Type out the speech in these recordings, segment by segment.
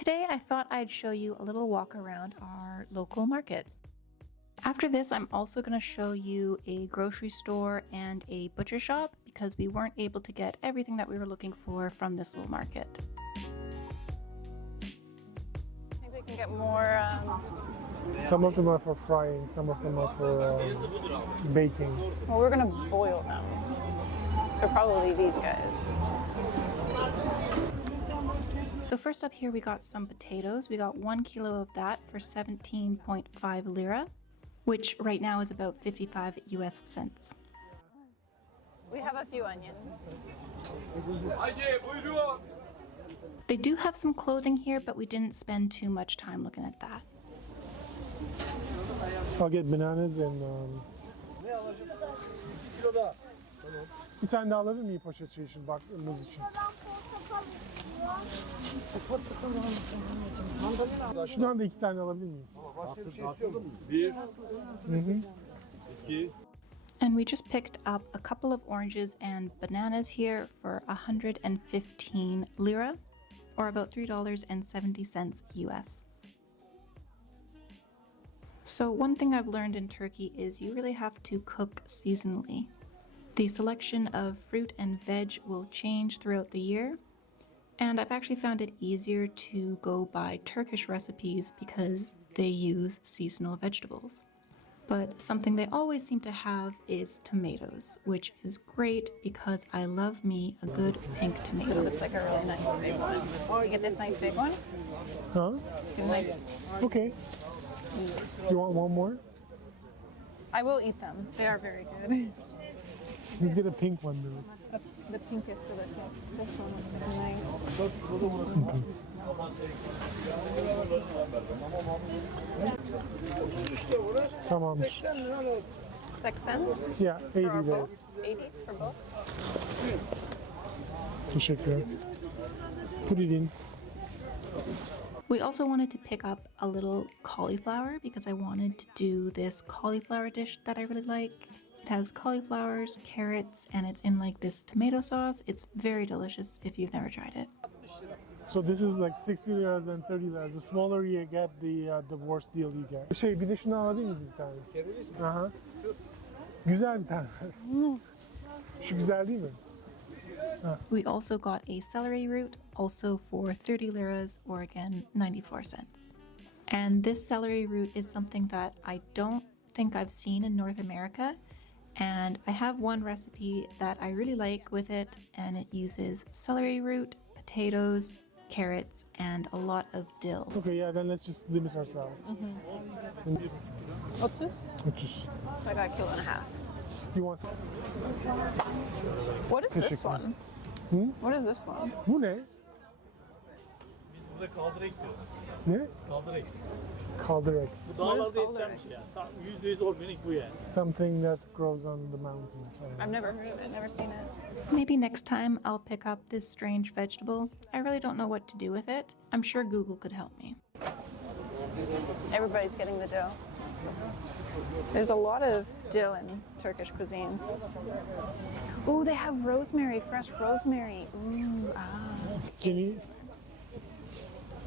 Today I thought I'd show you a little walk around our local market. After this, I'm also going to show you a grocery store and a butcher shop because we weren't able to get everything that we were looking for from this little market. I think we can get more. Some of them are for frying, some of them are for baking. Well, we're going to boil them. So probably these guys. So first up here we got some potatoes. We got 1 kilo of that for 17.5 lira, which right now is about 55 US cents. We have a few onions. They do have some clothing here, but we didn't spend too much time looking at that. I'll get bananas and bir tane daha alabilir miyim poşet şey için, bak muz için? Şundan da 2 tane alabilir miyim? Başka bir şey istiyor musun? 1, 2. And we just picked up a couple of oranges and bananas here for 115 lira, or about $3.70 US. So one thing I've learned in Turkey is you really have to cook seasonally. The selection of fruit and veg will change throughout the year, and I've actually found it easier to go by Turkish recipes because they use seasonal vegetables. But something they always seem to have is tomatoes, which is great because I love me a good pink This tomato. looks like a really nice big one. You get this nice big one? Huh? Get a nice. Okay. You want one more? I will eat them. They are very good. Let's get a pink one though. The pinkest or the pink. This one looks nice. Tamamdır. 80 Yeah, 80 for dollars. both? 80 for both? Teşekkürler. Put it in. We also wanted to pick up a little cauliflower because I wanted to do this cauliflower dish that I really like. It has cauliflowers, carrots, and it's in like this tomato sauce. It's very delicious if you've never tried it. So this is like 60 liras and 30 liras. The smaller you get, the worse deal you get. Bir de şunu alabilir miyiz bir tane? Aha. Güzel bir tane. Şu güzel değil mi? We also got a celery root, also for 30 liras, or again 94 cents. And this celery root is something that I don't think I've seen in North America. And I have one recipe that I really like with it, and it uses celery root, potatoes, carrots, and a lot of dill. Okay, yeah, then let's just limit ourselves. 30? 30. So I got a kilo and a half. You want some? What is this one? What is this one? Bu ne? Burada kaldırek diyoruz. Ne? Kaldırek. Kaldırek. Bu dağlarda yetişen bir şey yani. Tam %100 organik bu yani. Something that grows on the mountains. I've never heard of it, never seen it. Maybe next time I'll pick up this strange vegetable. I really don't know what to do with it. I'm sure Google could help me. Everybody's getting the dough. There's a lot of dill in Turkish cuisine. Ooh, they have rosemary, fresh rosemary. Ooh, Can you?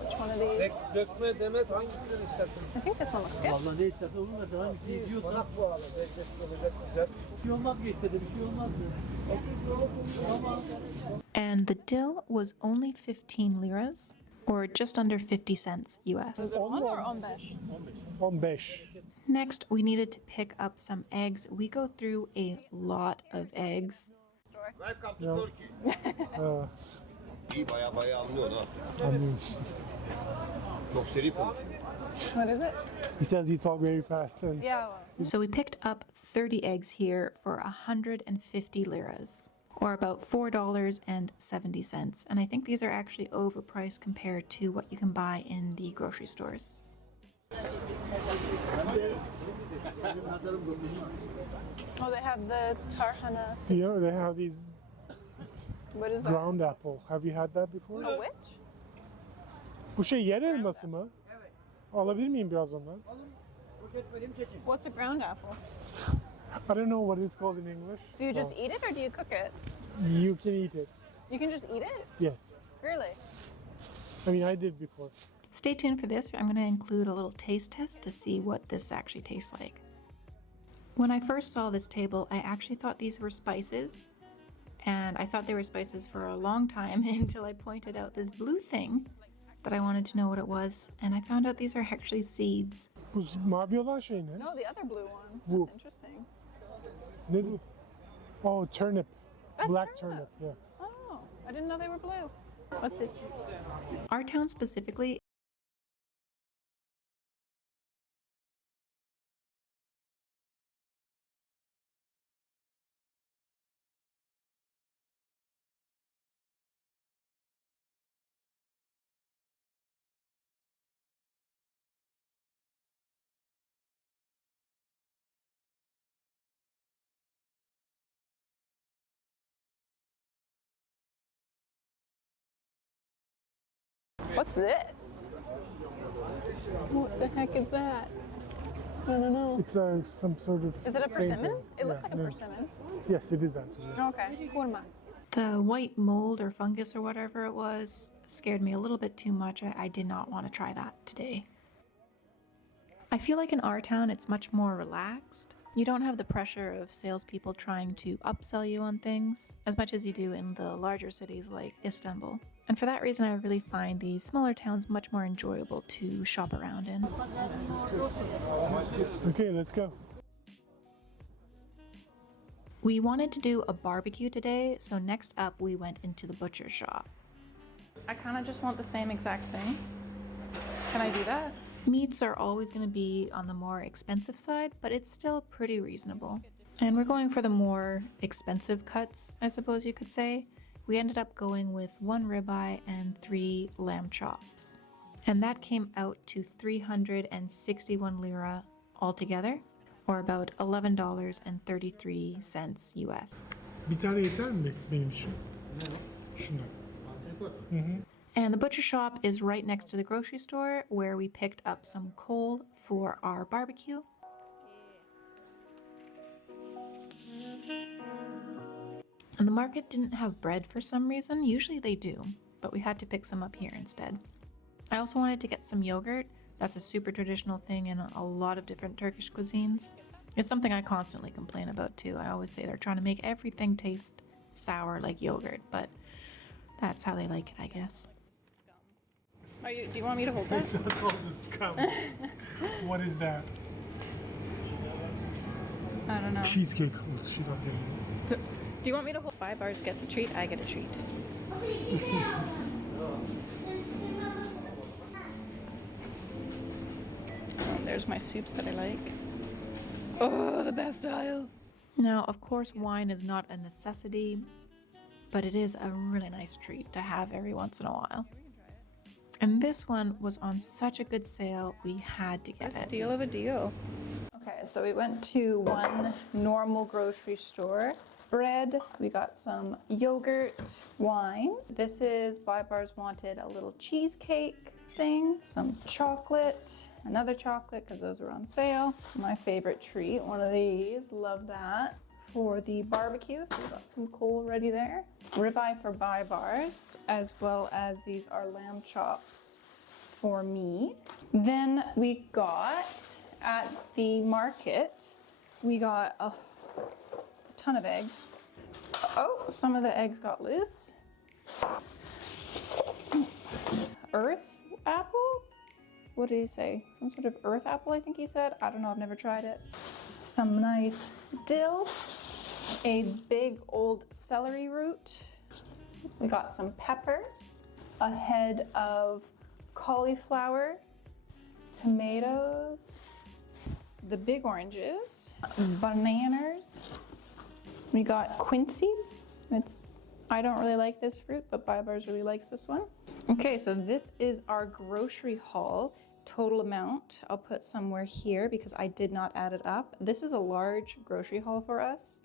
Which one of these? Dökme demet hangisinden istersin? I think this one looks good. Vallahi ne istersen onunla da hangisini yiyorsan. Bu arada olacak güzel. Bir şey olmaz geçse de bir şey olmaz ya. And the dill was only 15 liras, or just under 50 cents US. 10 or 15? 15. Next, we needed to pick up some eggs. We go through a lot of eggs. Welcome to Ya. Turkey. İyi baya anlıyor ha. Anlıyorum. Çok seri konuşuyor. What is it? He says you talk very fast. And Yeah. So we picked up 30 eggs here for 150 liras, or about $4.70. And I think these are actually overpriced compared to what you can buy in the grocery stores. Oh, they have the tarhana. here they have these What is that? ground apple. Have you had that before? A which? Bu şey yer elması mı? Alabilir miyim biraz ondan? What's a ground apple? I don't know what it's called in English. Do you so just eat it or do you cook it? You can eat it. You can just eat it? Yes. Really? I mean, I did before. Stay tuned for this. I'm going to include a little taste test to see what this actually tastes like. When I first saw this table, I actually thought these were spices, and I thought they were spices for a long time until I pointed out this blue thing that I wanted to know what it was, and I found out these are actually seeds. Bu mavi olan şey ne? No, the other blue one. Woo. That's interesting. Ne? Oh, turnip. That's Black turnip. turnip, yeah. Oh, I didn't know they were blue. What's this? Our town specifically What's this? What the heck is that? I don't know. It's some sort of... Is it a same persimmon? thing. It looks Yeah, like a no. persimmon. Yes, it is actually. Okay. Hurma. The white mold or fungus or whatever it was scared me a little bit too much. I did not want to try that today. I feel like in our town it's much more relaxed. You don't have the pressure of salespeople trying to upsell you on things as much as you do in the larger cities like Istanbul. And for that reason, I really find these smaller towns much more enjoyable to shop around in. Okay, let's go. We wanted to do a barbecue today, so next up we went into the butcher shop. I kind of just want the same exact thing. Can I do that? Meats are always going to be on the more expensive side, but it's still pretty reasonable. And we're going for the more expensive cuts, I suppose you could say. We ended up going with 1 ribeye and 3 lamb chops. And that came out to 361 lira altogether, or about $11.33 US. Bir tane yeter mi benim için? Şundan. And the butcher shop is right next to the grocery store where we picked up some coal for our barbecue. And the market didn't have bread for some reason. Usually they do, but we had to pick some up here instead. I also wanted to get some yogurt. That's a super traditional thing in a lot of different Turkish cuisines. It's something I constantly complain about too. I always say they're trying to make everything taste sour like yogurt, but that's how they like it, I guess. Do you want me to hold that? It's not called the scum. What is that? I don't know. Cheesecake. Oh, she don't get it. Do you want me to hold? 5 bars gets a treat, I get a treat. There's my soups that I like. Oh, the best aisle. Now, of course, wine is not a necessity, but it is a really nice treat to have every once in a while. And this one was on such a good sale, we had to get it. Steal of a deal. Okay, so we went to one normal grocery store. Bread, we got some yogurt, wine. This is Bars wanted a little cheesecake thing, some chocolate, another chocolate because those were on sale. My favorite treat, one of these, love that. For the barbecue, so we got some coal ready there. Ribeye for Bars, as well as these are lamb chops for me. Then we got, at the market, we got a ton of eggs. Oh, some of the eggs got loose. Earth apple? What did he say? Some sort of earth apple, I think he said. I don't know, I've never tried it. Some nice dill. A big old celery root. We got some peppers. A head of cauliflower. Tomatoes. The big oranges. Bananas. We got quincy. I don't really like this fruit, but Bars really likes this one. Okay, so this is our grocery haul. Total amount, I'll put somewhere here because I did not add it up. This is a large grocery haul for us.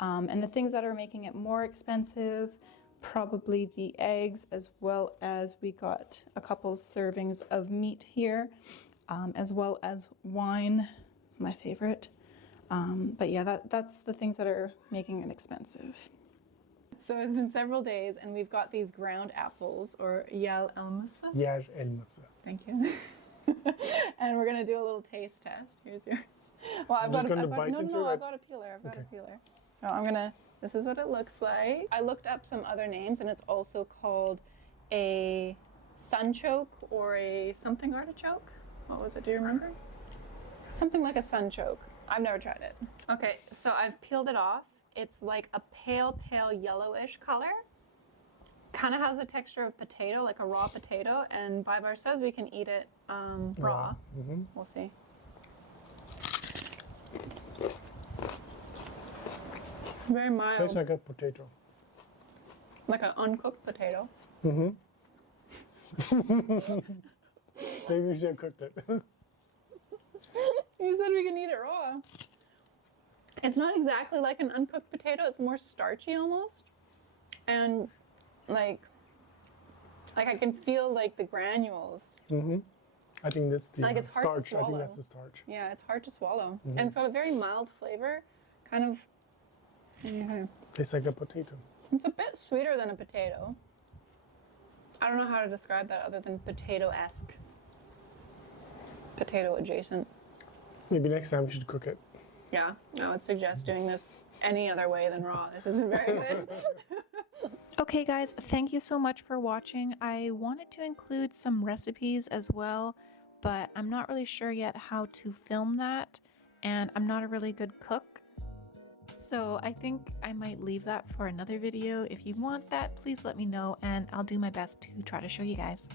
And the things that are making it more expensive, probably the eggs, as well as we got a couple servings of meat here, as well as wine, my favorite. But yeah, that's the things that are making it expensive. So it's been several days, and we've got these ground apples, or elması. Yer elması. Thank you. And we're gonna do a little taste test. Here's yours. Well, I've just got gonna bite into it? I've got a peeler. I've got a peeler. So I'm gonna. This is what it looks like. I looked up some other names, and it's also called a sunchoke or a something artichoke. What was it? Do you remember? Something like a sunchoke. I've never tried it. Okay, so I've peeled it off. It's like a pale yellowish color. Kind of has the texture of potato, like a raw potato. And Baibar says we can eat it raw. Mm-hmm. We'll see. Very mild. Tastes like a potato. Like an uncooked potato. Mm-hmm. Maybe we should have cooked it. You said we can eat it raw. It's not exactly like an uncooked potato. It's more starchy almost. And like I can feel like the granules. Mm-hmm. I think that's the Like, it's hard to starch. I think swallow. that's the starch. Yeah, it's hard to swallow. And it's got a very mild flavor. Kind of, Tastes like a potato. it's a bit sweeter than a potato. I don't know how to describe that other than potato-esque. Potato adjacent. Maybe next time we should cook it. Yeah, I would suggest doing this any other way than raw. This isn't very good. Okay guys, thank you so much for watching. I wanted to include some recipes as well, but I'm not really sure yet how to film that, and I'm not a really good cook. So I think I might leave that for another video. If you want that, please let me know and I'll do my best to try to show you guys.